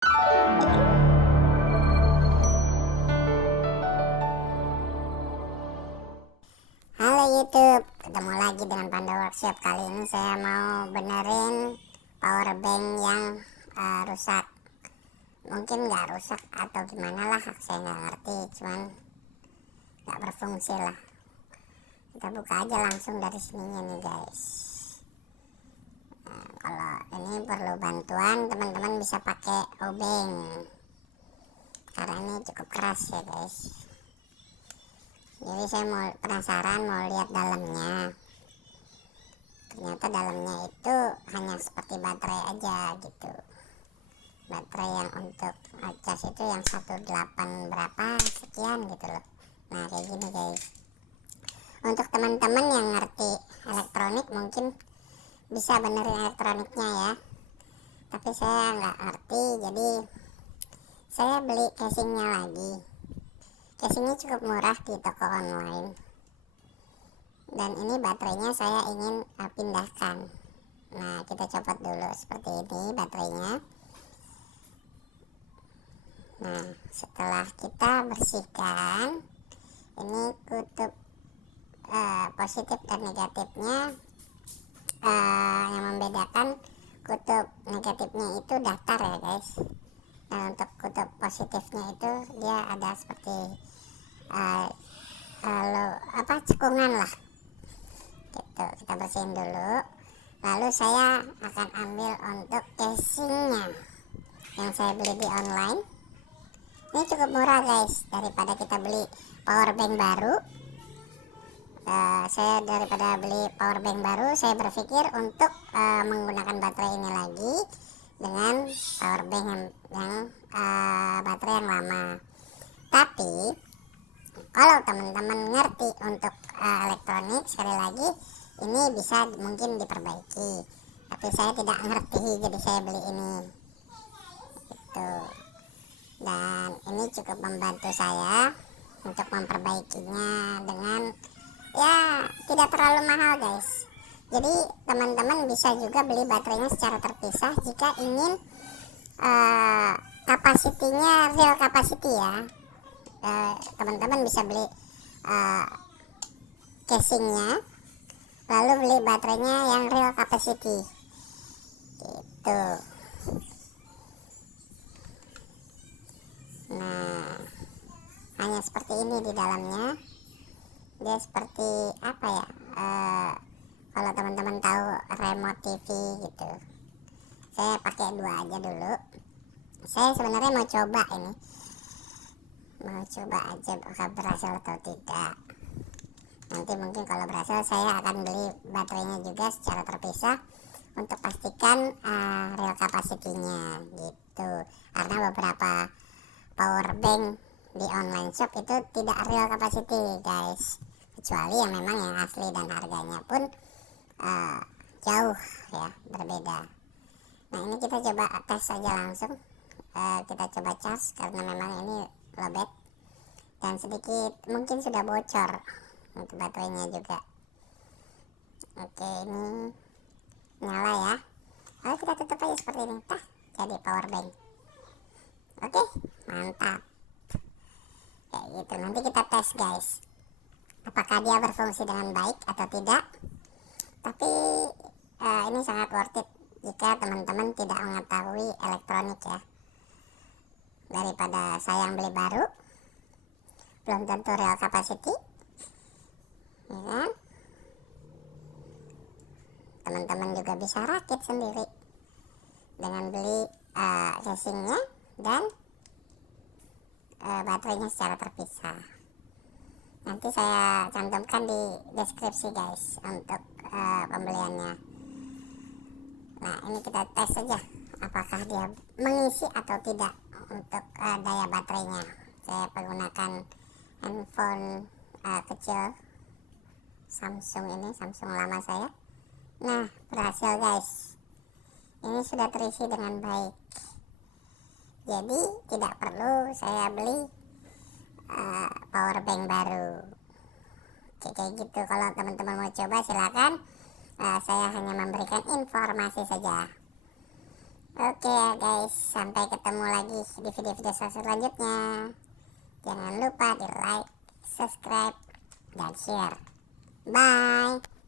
Halo YouTube, ketemu lagi dengan Panda Workshop. Kali ini saya mau benerin power bank yang rusak. Mungkin nggak rusak atau gimana lah, saya nggak ngerti, cuman nggak berfungsi lah. Kita buka aja langsung dari sininya nih guys. Kalau ini perlu bantuan, teman-teman bisa pakai obeng karena ini cukup keras ya guys. Jadi saya penasaran mau lihat dalamnya. Ternyata dalamnya itu hanya seperti baterai aja gitu. Baterai yang untuk cas itu yang 18 berapa sekian gitu loh. Nah kayak gini guys. Untuk teman-teman yang ngerti elektronik mungkin bisa benerin elektroniknya ya. Tapi saya nggak ngerti, jadi saya beli casingnya lagi. Casingnya cukup murah di toko online. Dan ini baterainya saya ingin pindahkan. Nah kita copot dulu seperti ini baterainya. Nah setelah kita bersihkan, ini kutub positif dan negatifnya, yang membedakan kutub negatifnya itu datar ya guys. Dan untuk kutub positifnya itu dia ada seperti cekungan lah gitu. Kita bersihin dulu, lalu saya akan ambil untuk casingnya yang saya beli di online. Ini cukup murah guys, daripada kita beli power bank baru. Daripada beli power bank baru, saya berpikir untuk menggunakan baterai ini lagi dengan power bank yang baterai yang lama. Tapi kalau teman-teman ngerti untuk elektronik, sekali lagi ini bisa mungkin diperbaiki. Tapi saya tidak ngerti, jadi saya beli ini gitu. Dan ini cukup membantu saya untuk memperbaikinya dengan ya tidak terlalu mahal guys. Jadi teman-teman bisa juga beli baterainya secara terpisah jika ingin kapasitinya real capacity ya. Teman-teman bisa beli casingnya, lalu beli baterainya yang real capacity gitu. Nah hanya seperti ini di dalamnya. Dia seperti apa ya, kalau teman-teman tahu remote TV gitu. Saya pakai dua aja dulu. Saya sebenarnya mau coba ini, mau coba aja apakah berhasil atau tidak. Nanti mungkin kalau berhasil saya akan beli baterainya juga secara terpisah untuk pastikan real capacity-nya gitu. Karena beberapa power bank di online shop itu tidak real capacity guys, kecuali yang memang yang asli dan harganya pun jauh ya, berbeda. Nah ini kita coba tes saja langsung. Kita coba cas karena memang ini lowbat dan sedikit mungkin sudah bocor untuk baterainya juga. Oke, ini nyala ya. Lalu kita tutup aja seperti ini, jadi power bank. Oke, mantap kayak gitu. Nanti kita tes guys, apakah dia berfungsi dengan baik atau tidak. Tapi ini sangat worth it jika teman-teman tidak mengetahui elektronik ya. Daripada saya yang beli baru, belum tentu real capacity ya kan. Teman-teman juga bisa rakit sendiri dengan beli casingnya dan baterainya secara terpisah. Nanti saya cantumkan di deskripsi guys untuk pembeliannya. Nah ini kita tes saja apakah dia mengisi atau tidak untuk daya baterainya. Saya menggunakan handphone kecil Samsung ini, Samsung lama saya. Nah berhasil guys, ini sudah terisi dengan baik. Jadi tidak perlu saya beli power bank baru. Kayak gitu. Kalau teman-teman mau coba silakan. Saya hanya memberikan informasi saja. Oke ya guys, sampai ketemu lagi di video-video saya selanjutnya. Jangan lupa di like, subscribe, dan share. Bye.